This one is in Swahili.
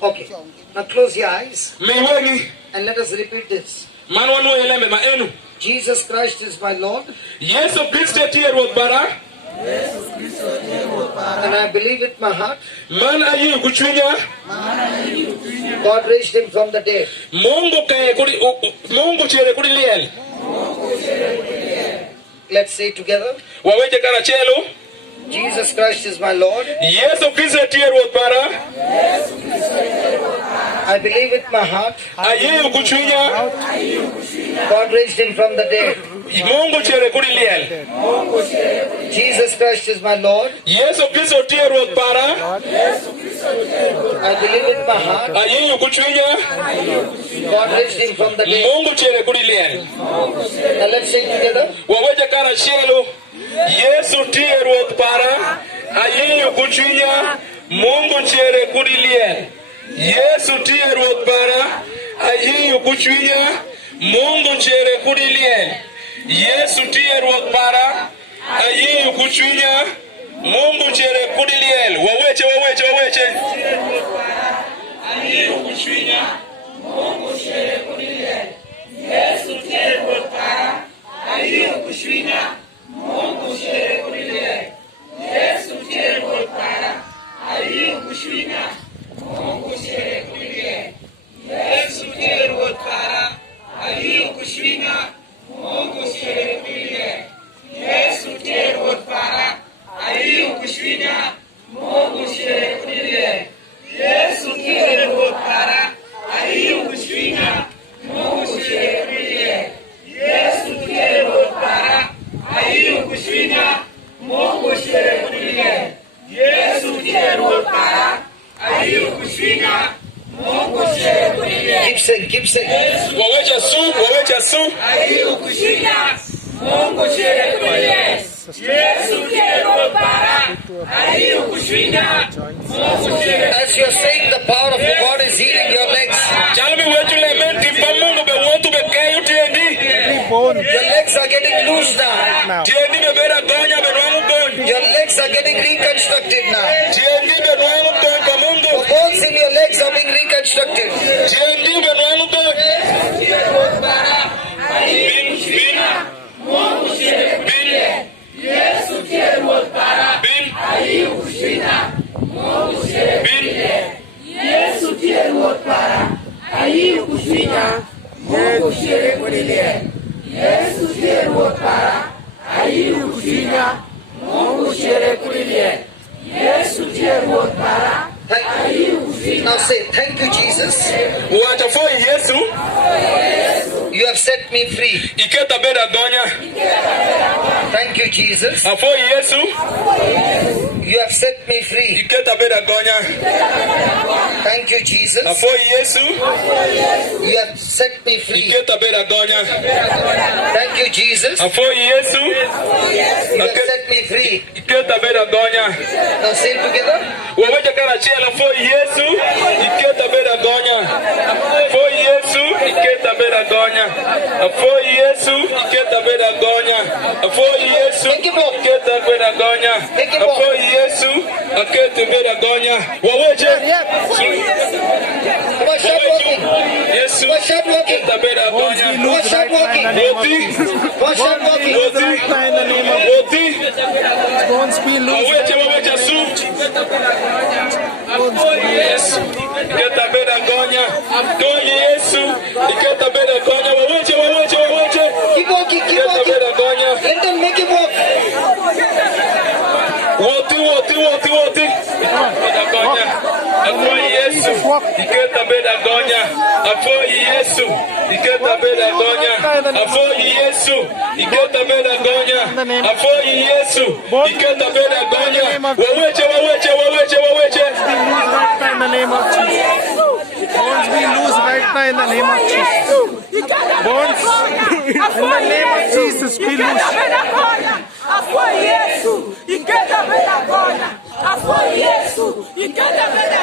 Okay. Now close your eyes and let us repeat this. Jesus Christ is my Lord. And I believe with my heart God raised him from the dead. Let's say together. Jesus Christ is my Lord. I believe with my heart God raised him from the dead. Jesus Christ is my Lord. I believe with my heart God raised him from the dead. Now let's sing together. Yesu tie ruoth para, ayieyo kuchwinya, Mungu chere kudilie. Yesu tie ruoth para, ayieyo kuchwinya, Mungu chere kudilie. Yesu tie ruoth para, ayieyo kuchwinya, Mungu chere kudilie. Waweche. Ayieyo kuchwinya, Mungu chere kudilie. Yesu tie ruoth para, ayieyo kuchwinya, Mungu chere kudilie. Yesu tie ruoth para, ayieyo kuchwinya, Mungu chere kudilie. Yesu tie ruoth para, ayieyo kuchwinya, Mungu chere kudilie. Yesu tie ruoth para, ayieyo kuchwinya, Mungu chere kudilie. Yesu tie ruoth para, ayieyo kuchwinya, Mungu chere kudilie. Yesu tie ruoth para, ayieyo kuchwinya, Mungu chere kudilie. Yesu tie ruoth para, ayieyo kuchwinya, Mungu chere kudilie. Keep saying. Wawecha su. Ayieyo kuchwinya, Mungu chere kudilie. Yesu tie ruoth para, ayieyo kuchwinya, Mungu chere. As you are saying, the power of God is healing your legs. Your legs are getting loose now. Your legs are getting reconstructed now. The bones in your legs are being reconstructed. Now say, thank you, Jesus. You have set me free. Thank you, Jesus. You have set me free. Thank you, Jesus. You have set me free. Thank you, Jesus. You have set me free. Now say it together. Keep walking. Let them make it walk. Bones be loose right now in the name of Jesus. Bones in the name of Jesus be loose. Foi Yesu, e queda vergonha. Foi Yesu, e queda vergonha.